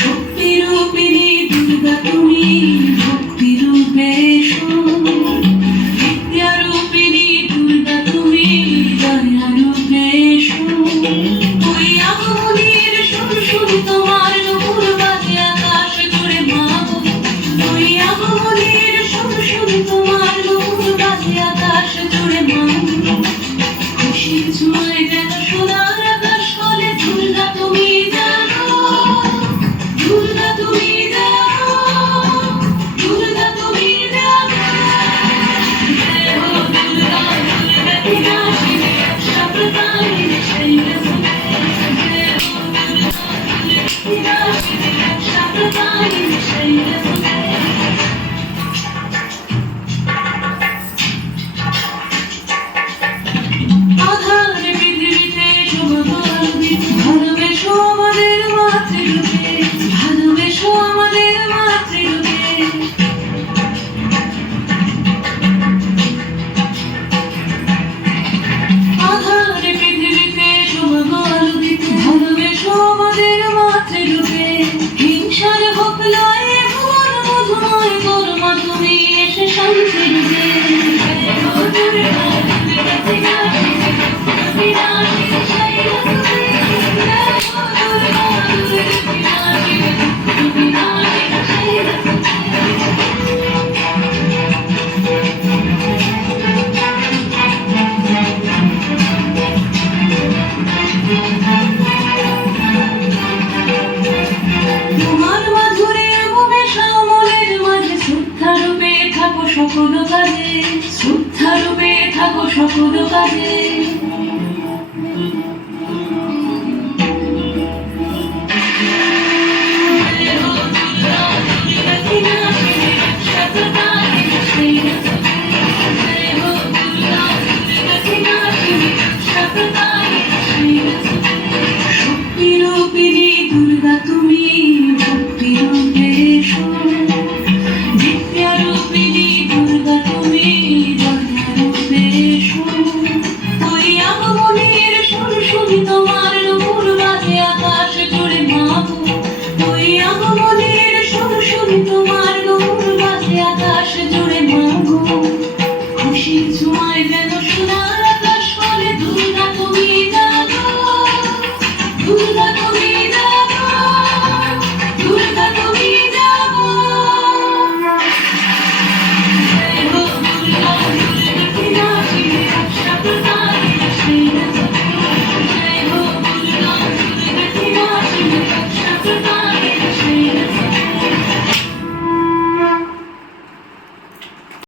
শক্তিরূপিণী দুর্গা তুমি, ভক্তিরূপে এসো। বিদ্যারূপিণী দুর্গা তুমি, দয়ারূপে এসো। ওই আগমনীর সুর শুনি তোমার নূর বাজে আকাশ জুড়ে মা গো। ওই আগমনীর সুর শুনি তোমার নূর বাজে আকাশ জুড়ে মা। খুশির ছোঁয়ায় যেন সোনার আকাশ বলে দুর্গা তুমি জানো, দুর্গা তুমি জানো, দুর্গা তুমি জানো। জয় হো দুর্গা, দুর্গা বিনাশিনী, সপ্রদায়িনী শৈলসুতে। জয় হো দুর্গা, দুর্গা বিনাশিনী, সপ্রদায়িনী শৈলসুতে। আধার পৃথিবীতে ভালোবেসো আমাদের মাতৃরূপে, ভালোবেসো আমাদের মাতৃরূপে। আধার পৃথিবীতে ভালোবেসো আমাদের মাতৃরূপে। হিংসার হোক লয়ে ভুবন মধুময় করো মা তুমি এসে শান্তি রূপে। জয় হো দুর্গা, দুর্গা বিনাশিনী, বিনাশিনী শৈলসুতে। জয় হো দুর্গা, দুর্গা বিনাশিনী, বিনাশিনী শৈলসুতে। তোমার মাধুরী অববেশাও মনের মাঝে, শ্রদ্ধারূপে থাকো সকল কাজে, শ্রদ্ধারূপে থাকো সকল কাজে।